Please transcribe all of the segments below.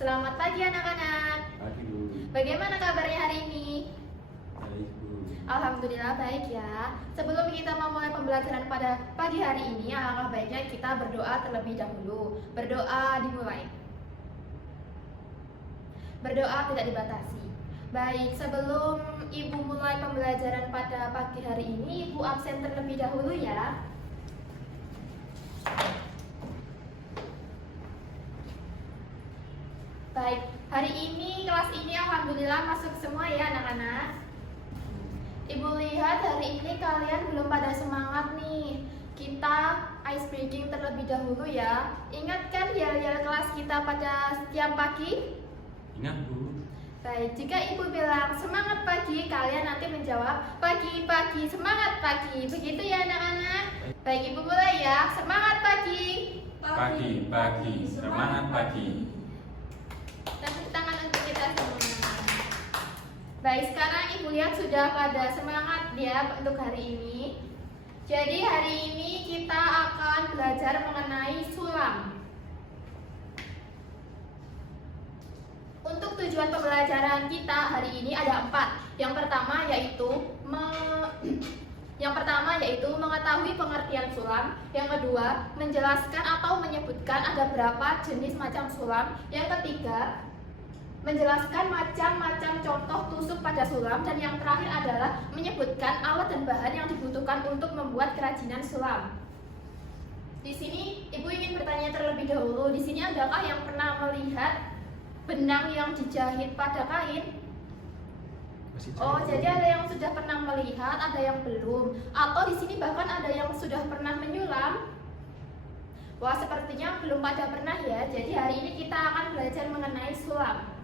Selamat pagi anak-anak. Pagi, Bu. Bagaimana kabarnya hari ini? Baik, Bu. Alhamdulillah baik ya. Sebelum kita memulai pembelajaran pada pagi hari ini, alangkah baiknya kita berdoa terlebih dahulu. Berdoa dimulai. Berdoa tidak dibatasi. Baik, sebelum Ibu mulai pembelajaran pada pagi hari ini, Ibu absen terlebih dahulu ya. Baik, hari ini kelas ini alhamdulillah masuk semua ya anak-anak. Ibu lihat hari ini kalian belum pada semangat nih. Kita ice breaking terlebih dahulu ya. Ingat kan yel-yel kelas kita pada setiap pagi? Ingat, Bu. Baik, jika Ibu bilang semangat pagi, kalian nanti menjawab pagi-pagi, semangat pagi. Begitu ya anak-anak? Baik, Ibu mulai ya. Semangat pagi. Pagi, semangat pagi. Tepuk tangan untuk kita semua. Baik, sekarang Ibu lihat sudah pada semangat ya untuk hari ini. Jadi hari ini kita akan belajar mengenai sulam. Untuk tujuan pembelajaran kita hari ini ada 4. Yang pertama yaitu mengetahui pengertian sulam. Yang kedua, menjelaskan atau menyebutkan ada berapa jenis macam sulam. Yang ketiga, menjelaskan macam-macam contoh tusuk pada sulam. Dan yang terakhir adalah menyebutkan alat dan bahan yang dibutuhkan untuk membuat kerajinan sulam. Di sini Ibu ingin bertanya terlebih dahulu, di sini adakah yang pernah melihat benang yang dijahit pada kain? Oh, jadi ada yang sudah pernah melihat, ada yang belum. Atau di sini bahkan ada yang sudah pernah menyulam. Wah, sepertinya belum pada pernah ya. Jadi hari ini kita akan belajar mengenai sulam.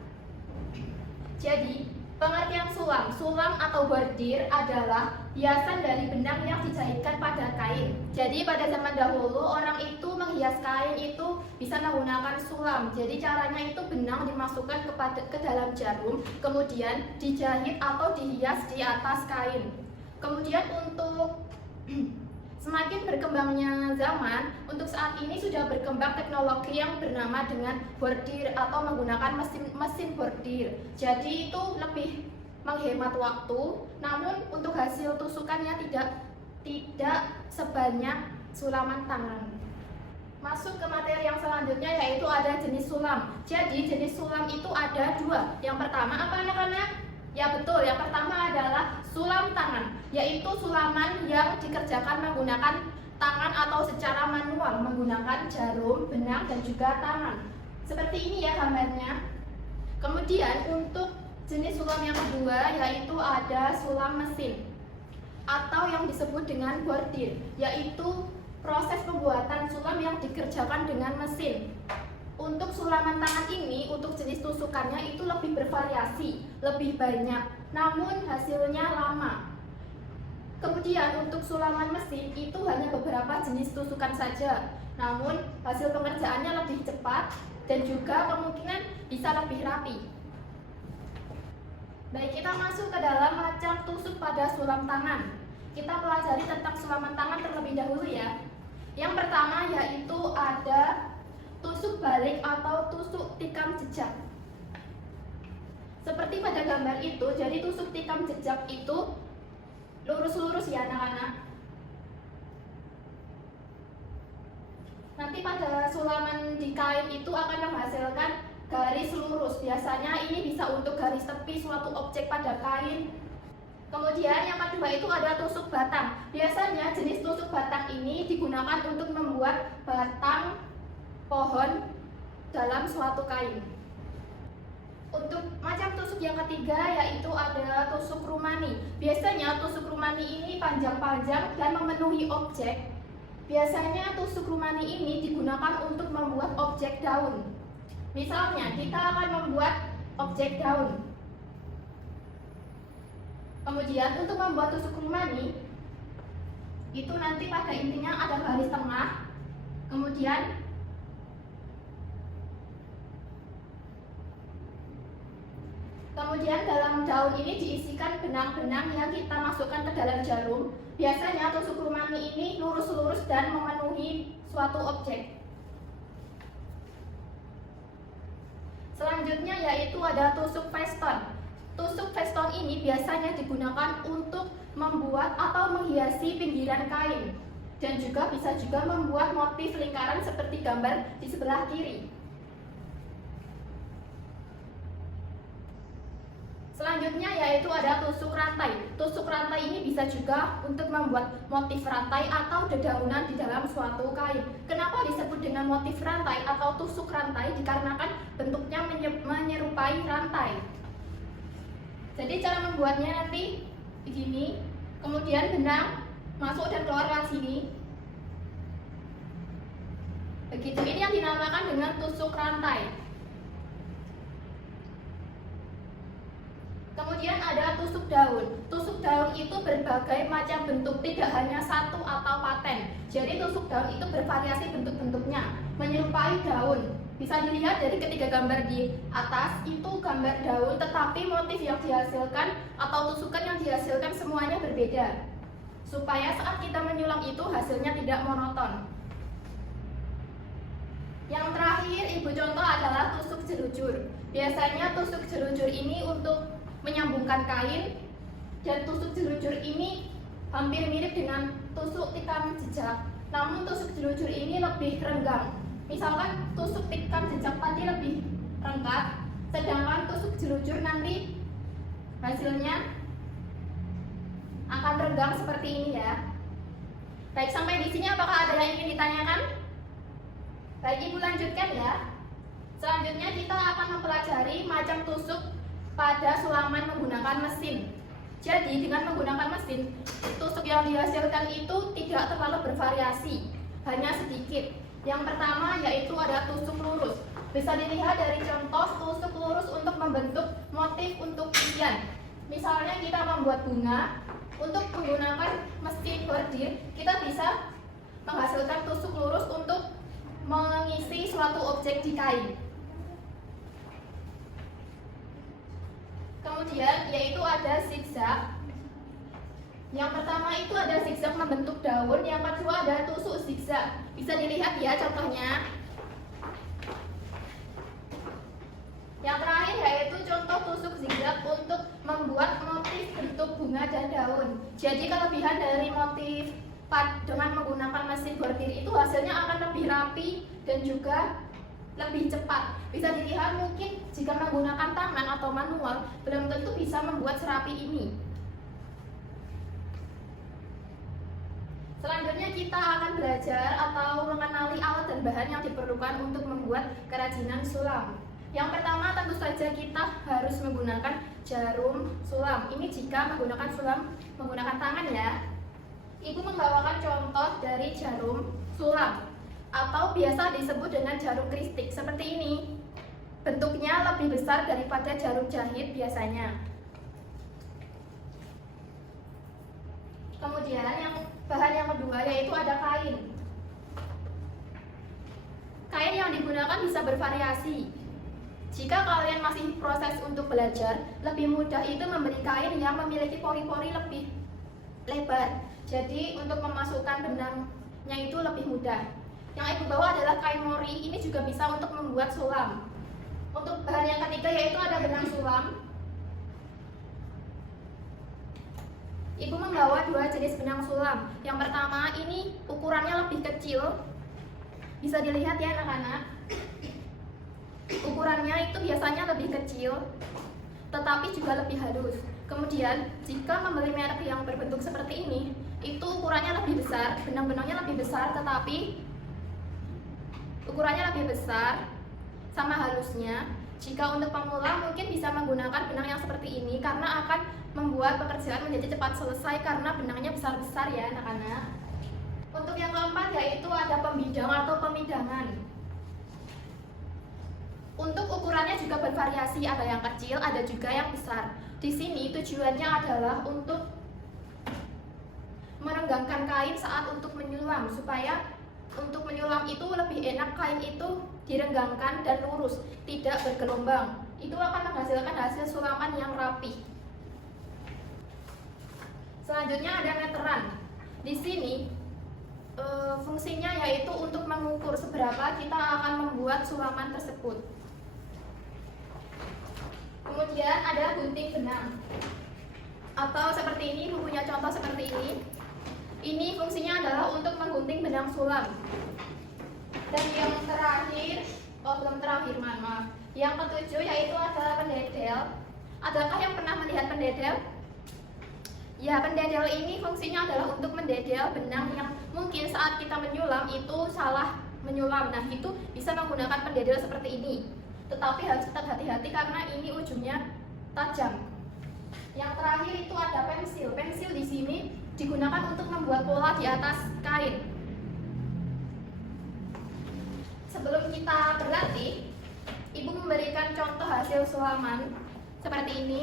Jadi, pengertian sulam. Sulam atau bordir adalah hiasan dari benang yang dijahitkan pada kain. Jadi pada zaman dahulu orang itu menghias kain itu bisa menggunakan sulam. Jadi caranya itu benang dimasukkan ke dalam jarum, kemudian dijahit atau dihias di atas kain. Kemudian untuk semakin berkembangnya zaman, untuk saat ini sudah berkembang teknologi yang bernama dengan bordir atau menggunakan mesin bordir. Jadi itu lebih menghemat waktu, namun untuk hasil tusukannya tidak sebanyak sulaman tangan. Masuk ke materi yang selanjutnya yaitu ada jenis sulam. Jadi jenis sulam itu ada 2. Yang pertama apa anak-anak? Ya betul, yang pertama adalah sulam tangan, yaitu sulaman yang dikerjakan menggunakan tangan atau secara manual menggunakan jarum, benang, dan juga tangan. Seperti ini ya gambarnya. Kemudian untuk jenis sulam yang kedua yaitu ada sulam mesin atau yang disebut dengan bordir, yaitu proses pembuatan sulam yang dikerjakan dengan mesin. Untuk sulaman tangan ini, untuk jenis tusukannya itu lebih bervariasi, lebih banyak, namun hasilnya lama. Kemudian untuk sulaman mesin itu hanya beberapa jenis tusukan saja, namun hasil pengerjaannya lebih cepat dan juga kemungkinan bisa lebih rapi. Baik, kita masuk ke dalam macam tusuk pada sulam tangan. Kita pelajari tentang sulaman tangan terlebih dahulu ya. Yang pertama yaitu ada tusuk balik atau tusuk tikam jejak. Seperti pada gambar itu, jadi tusuk tikam jejak itu lurus-lurus ya anak-anak. Nanti pada sulaman di kain itu akan menghasilkan garis lurus. Biasanya ini bisa untuk garis tepi suatu objek pada kain. Kemudian yang kedua itu ada tusuk batang. Biasanya jenis tusuk batang ini digunakan untuk membuat batang pohon dalam suatu kain. Untuk macam tusuk yang ketiga yaitu ada tusuk rumani. Biasanya tusuk rumani ini panjang-panjang dan memenuhi objek. Biasanya tusuk rumani ini digunakan untuk membuat objek daun. Misalnya, kita akan membuat objek daun. Kemudian untuk membuat tusuk rumani, itu nanti pada intinya ada garis tengah. Kemudian dalam daun ini diisikan benang-benang yang kita masukkan ke dalam jarum. Biasanya tusuk rumani ini lurus-lurus dan memenuhi suatu objek. Selanjutnya yaitu ada tusuk feston. Tusuk feston ini biasanya digunakan untuk membuat atau menghiasi pinggiran kain dan juga bisa juga membuat motif lingkaran seperti gambar di sebelah kiri. Selanjutnya yaitu ada tusuk rantai. Tusuk rantai ini bisa juga untuk membuat motif rantai atau dedaunan di dalam suatu kain. Kenapa disebut dengan motif rantai atau tusuk rantai? Dikarenakan bentuknya menyerupai rantai. Jadi cara membuatnya nanti begini, kemudian benang masuk dan keluar lewat sini. Begitu, ini yang dinamakan dengan tusuk rantai. Kemudian ada tusuk daun. Tusuk daun itu berbagai macam bentuk, tidak hanya satu atau paten. Jadi tusuk daun itu bervariasi bentuk-bentuknya, menyerupai daun. Bisa dilihat dari ketiga gambar di atas, itu gambar daun, tetapi motif yang dihasilkan atau tusukan yang dihasilkan semuanya berbeda. Supaya saat kita menyulam itu hasilnya tidak monoton. Yang terakhir, ibu contoh adalah tusuk jelujur. Biasanya tusuk jelujur ini untuk menyambungkan kain, dan tusuk jelujur ini hampir mirip dengan tusuk tikam jejak. Namun tusuk jelujur ini lebih renggang. Misalkan tusuk tikam jejak tadi lebih renggat, sedangkan tusuk jelujur nanti hasilnya akan renggang seperti ini ya. Baik, sampai di sini apakah ada yang ingin ditanyakan? Baik, ibu lanjutkan ya. Selanjutnya kita akan mempelajari macam tusuk pada sulaman menggunakan mesin. Jadi dengan menggunakan mesin, tusuk yang dihasilkan itu tidak terlalu bervariasi, hanya sedikit. Yang pertama yaitu ada tusuk lurus. Bisa dilihat dari contoh tusuk lurus untuk membentuk motif untuk isian. Misalnya kita membuat bunga, untuk menggunakan mesin bordir, kita bisa menghasilkan tusuk lurus untuk mengisi suatu objek di kain. Kemudian yaitu ada zigzag. Yang pertama itu ada zigzag membentuk daun, yang kedua ada tusuk zigzag. Bisa dilihat ya contohnya. Yang terakhir yaitu contoh tusuk zigzag untuk membuat motif bentuk bunga dan daun. Jadi kelebihan dari motif dengan menggunakan mesin bordir itu hasilnya akan lebih rapi dan juga lebih cepat. Bisa dilihat mungkin jika menggunakan tangan atau manual belum tentu bisa membuat serapi ini. Selanjutnya kita akan belajar atau mengenali alat dan bahan yang diperlukan untuk membuat kerajinan sulam. Yang pertama tentu saja kita harus menggunakan jarum sulam. Ini jika menggunakan sulam menggunakan tangan ya. Ibu membawakan contoh dari jarum sulam atau biasa disebut dengan jarum kristik seperti ini. Bentuknya lebih besar daripada jarum jahit biasanya. Kemudian bahan yang kedua yaitu ada kain. Kain yang digunakan bisa bervariasi. Jika kalian masih proses untuk belajar, lebih mudah itu membeli kain yang memiliki pori-pori lebih lebar. Jadi untuk memasukkan benangnya itu lebih mudah. Yang ibu bawa adalah kain mori, ini juga bisa untuk membuat sulam. Untuk bahan yang ketiga yaitu ada benang sulam. Ibu membawa dua jenis benang sulam. Yang pertama ini ukurannya lebih kecil. Bisa dilihat ya anak-anak. Ukurannya itu biasanya lebih kecil, tetapi juga lebih halus. Kemudian jika membeli merek yang berbentuk seperti ini, itu ukurannya lebih besar, benang-benangnya lebih besar, tetapi ukurannya lebih besar sama halusnya. Jika untuk pemula mungkin bisa menggunakan benang yang seperti ini karena akan membuat pekerjaan menjadi cepat selesai karena benangnya besar-besar ya anak-anak. Untuk yang keempat yaitu ada pembidang atau pemidangan. Untuk ukurannya juga bervariasi, ada yang kecil, ada juga yang besar. Di sini tujuannya adalah untuk merenggangkan kain saat untuk menyulam, supaya untuk menyulam itu lebih enak kain itu direnggangkan dan lurus, tidak bergelombang. Itu akan menghasilkan hasil sulaman yang rapi. Selanjutnya ada meteran. Di sini fungsinya yaitu untuk mengukur seberapa kita akan membuat sulaman tersebut. Kemudian ada gunting benang. Atau seperti ini, Ibu punya contoh seperti ini. Ini fungsinya adalah untuk menggunting benang sulam. Dan yang terakhir, belum terakhir, maaf. Yang ketujuh yaitu adalah pendedel. Adakah yang pernah melihat pendedel? Ya, pendedel ini fungsinya adalah untuk mendedel benang yang mungkin saat kita menyulam itu salah menyulam. Nah, itu bisa menggunakan pendedel seperti ini. Tetapi harus tetap hati-hati karena ini ujungnya tajam. Yang terakhir itu ada pensil. Pensil di sini digunakan untuk membuat pola di atas kain. Sebelum kita berlatih, Ibu memberikan contoh hasil sulaman seperti ini.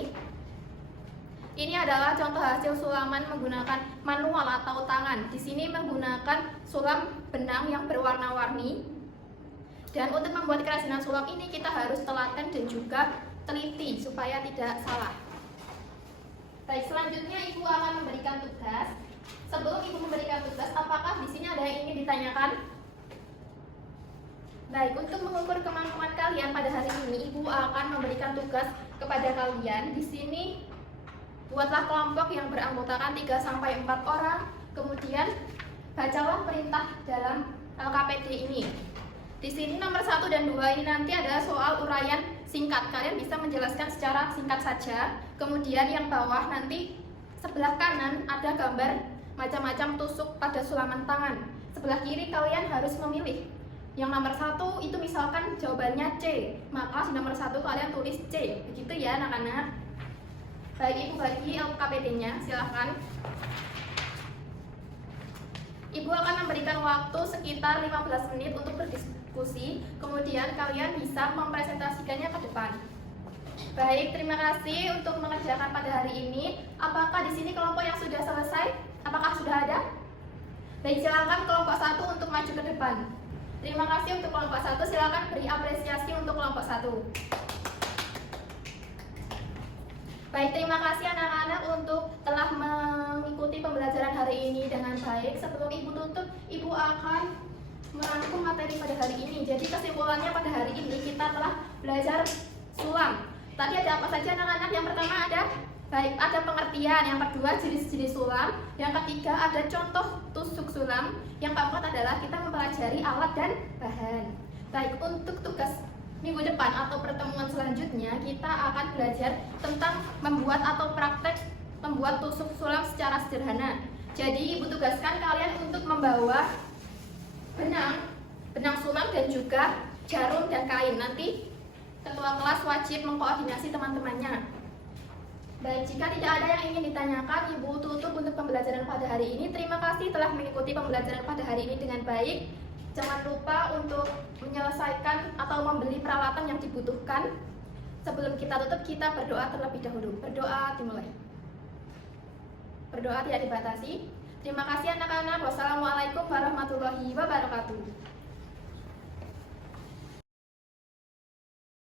Ini adalah contoh hasil sulaman menggunakan manual atau tangan. Di sini menggunakan sulam benang yang berwarna-warni. Dan untuk membuat kerajinan sulam ini kita harus telaten dan juga teliti supaya tidak salah. Baik, selanjutnya Ibu akan memberikan tugas. Sebelum Ibu memberikan tugas, apakah di sini ada yang ingin ditanyakan? Baik, untuk mengukur kemampuan kalian pada hari ini, Ibu akan memberikan tugas kepada kalian. Di sini buatlah kelompok yang beranggotakan 3-4 orang. Kemudian bacalah perintah dalam LKPD ini. Di sini nomor 1 dan 2 ini nanti ada soal uraian singkat. Kalian bisa menjelaskan secara singkat saja. Kemudian yang bawah nanti sebelah kanan ada gambar macam-macam tusuk pada sulaman tangan. Sebelah kiri kalian harus memilih. Yang nomor 1 itu misalkan jawabannya C, maka di nomor 1 kalian tulis C. Begitu ya anak-anak. Baik, Ibu bagi LKPD-nya, silahkan. Ibu akan memberikan waktu sekitar 15 menit untuk berdiskusi. Kemudian kalian bisa mempresentasikannya ke depan. Baik, terima kasih untuk mengerjakan pada hari ini. Apakah di sini kelompok yang sudah selesai? Apakah sudah ada? Baik, silakan kelompok 1 untuk maju ke depan. Terima kasih untuk kelompok 1. Silakan beri apresiasi untuk kelompok 1. Baik, terima kasih anak-anak untuk telah mengikuti pembelajaran hari ini dengan baik. Sebelum Ibu tutup, Ibu akan merangkum materi pada hari ini. Jadi kesimpulannya pada hari ini kita telah belajar sulam. Tadi ada apa saja anak-anak? Yang pertama ada pengertian, yang kedua jenis-jenis sulam, yang ketiga ada contoh tusuk sulam, yang keempat adalah kita mempelajari alat dan bahan. Baik, untuk tugas minggu depan atau pertemuan selanjutnya kita akan belajar tentang membuat atau praktek membuat tusuk sulam secara sederhana. Jadi Ibu tugaskan kalian untuk membawa benang sulam dan juga jarum dan kain. Nanti ketua kelas wajib mengkoordinasi teman-temannya. Baik, jika tidak ada yang ingin ditanyakan, Ibu tutup untuk pembelajaran pada hari ini. Terima kasih telah mengikuti pembelajaran pada hari ini dengan baik. Jangan lupa untuk menyelesaikan atau membeli peralatan yang dibutuhkan. Sebelum kita tutup, kita berdoa terlebih dahulu. Berdoa dimulai. Berdoa tidak dibatasi. Terima kasih anak-anak. Wassalamualaikum warahmatullahi wabarakatuh.